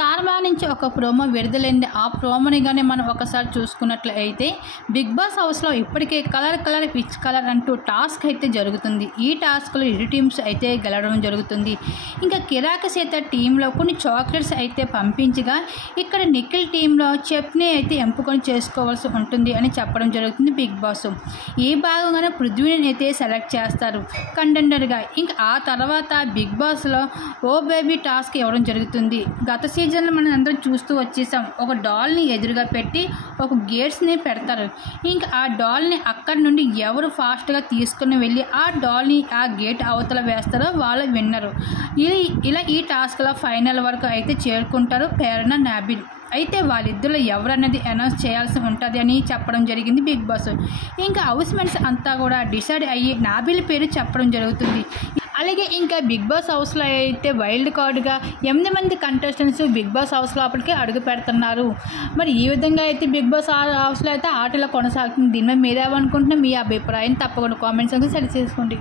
Star మా నుంచి ఒక ప్రోమో విడుదలైంది. ఆ ప్రోమోని కానీ మనం ఒకసారి చూసుకున్నట్లయితే బిగ్ బాస్ హౌస్లో ఇప్పటికే కలర్ పిచ్ కలర్ అంటూ టాస్క్ అయితే జరుగుతుంది. ఈ టాస్క్లో ఇరు టీమ్స్ అయితే గెలవడం జరుగుతుంది. ఇంకా కిరాక సీత టీంలో కొన్ని చాక్లెట్స్ అయితే పంపించగా ఇక్కడ నిఖిల్ టీంలో చెఫ్ని అయితే ఎంపుకొని చేసుకోవాల్సి ఉంటుంది అని చెప్పడం జరుగుతుంది బిగ్ బాస్. ఈ భాగంగానే పృథ్వీని అయితే సెలెక్ట్ చేస్తారు కంటెండర్గా. ఇంకా ఆ తర్వాత బిగ్ బాస్లో ఓ బేబీ టాస్క్ ఇవ్వడం జరుగుతుంది. గత సీజన్లో మనం అందరం చూస్తూ వచ్చేసాం. ఒక డాల్ని ఎదురుగా పెట్టి ఒక గేట్స్ని పెడతారు. ఇంకా ఆ డాల్ని అక్కడి నుండి ఎవరు ఫాస్ట్గా తీసుకుని వెళ్ళి ఆ డాల్ని ఆ గేట్ అవతల వేస్తారో వాళ్ళు విన్నరు. ఇలా ఈ టాస్క్లో ఫైనల్ వరకు అయితే చేరుకుంటారు ప్రేరణ నాబిల్. అయితే వాళ్ళిద్దరిలో ఎవరన్నది అనౌన్స్ చేయాల్సి ఉంటుంది అని చెప్పడం జరిగింది బిగ్ బాస్. ఇంకా హౌస్ మేట్స్ అంతా కూడా డిసైడ్ అయ్యి నాబిల్ పేరు చెప్పడం జరుగుతుంది. అలాగే ఇంకా బిగ్ బాస్ హౌస్లో అయితే వైల్డ్ కార్డ్గా 8 మంది కంటెస్టెంట్స్ బిగ్ బాస్ హౌస్ లోపలికి అడుగు పెడుతున్నారు. మరి ఈ విధంగా అయితే బిగ్ బాస్ హౌస్లో అయితే ఆటలో కొనసాగుతుంది. దీని మీద మీరేమనుకుంటున్నా మీ అభిప్రాయం తప్పకుండా కామెంట్స్ సెండ్ చేసుకోండి.